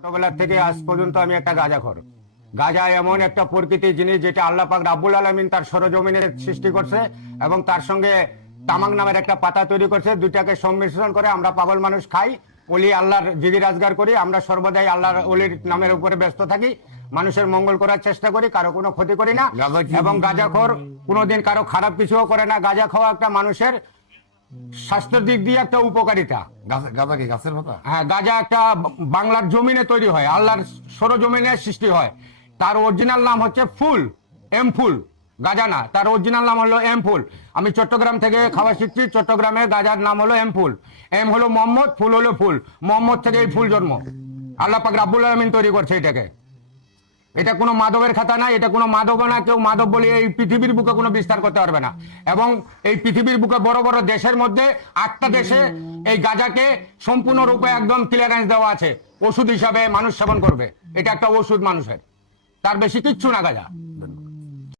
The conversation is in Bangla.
ছোটবেলা থেকে আজ পর্যন্ত আমি একটা গাঁজাখোর। গাঁজা এমন একটা প্রকৃতির জিনিস যেটা আল্লাহ পাক রাব্বুল আলামিন তার সরজমিনে সৃষ্টি করছে এবং তার সঙ্গে তামাক নামের একটা পাতা তৈরি করছে। দুইটাকে সংমিশ্রণ করে আমরা পাগল মানুষ খাই, ওলি আল্লাহর জিগি রাজগার করি। আমরা সর্বদাই আল্লাহর ওলির নামের উপরে ব্যস্ত থাকি, মানুষের মঙ্গল করার চেষ্টা করি, কারো কোনো ক্ষতি করি না। এবং গাঁজাখোর কোনোদিন কারো খারাপ কিছুও করে না। গাঁজা খাওয়া একটা মানুষের স্বাস্থ্যের দিক দিয়ে একটা উপকারিতা। গাঁজা কি গাছের পাতা? হ্যাঁ, গাঁজা একটা বাংলার জমিনে তৈরি হয়, আল্লাহর সরজমিনে সৃষ্টি হয়। তার অরিজিনাল নাম হচ্ছে ফুল, এম ফুল। গাঁজা না, তার অরিজিনাল নাম হলো এম ফুল। আমি চট্টগ্রাম থেকে খাওয়া শিখছি। চট্টগ্রামে গাঁজার নাম হলো এম ফুল। এম হলো মোহাম্মদ, ফুল হলো ফুল। মোহাম্মদ থেকে এই ফুল জন্ম। আল্লাহ পাক রাব্বুল আলামিন তৈরি করছে এটাকে। এটা কোনো মাদকের খাতা না, এটা কোনো মাদক না। কেউ মাদক বলে এই পৃথিবীর বুকে কোনো বিস্তার করতে পারবে না। এবং এই পৃথিবীর বুকে বড় বড় দেশের মধ্যে 8টা দেশে এই গাঁজাকে সম্পূর্ণরূপে একদম ক্লিয়ারেন্স দেওয়া আছে, ওষুধ হিসাবে মানুষ সেবন করবে। এটা একটা ওষুধ মানুষের, তার বেশি কিচ্ছু না গাঁজা।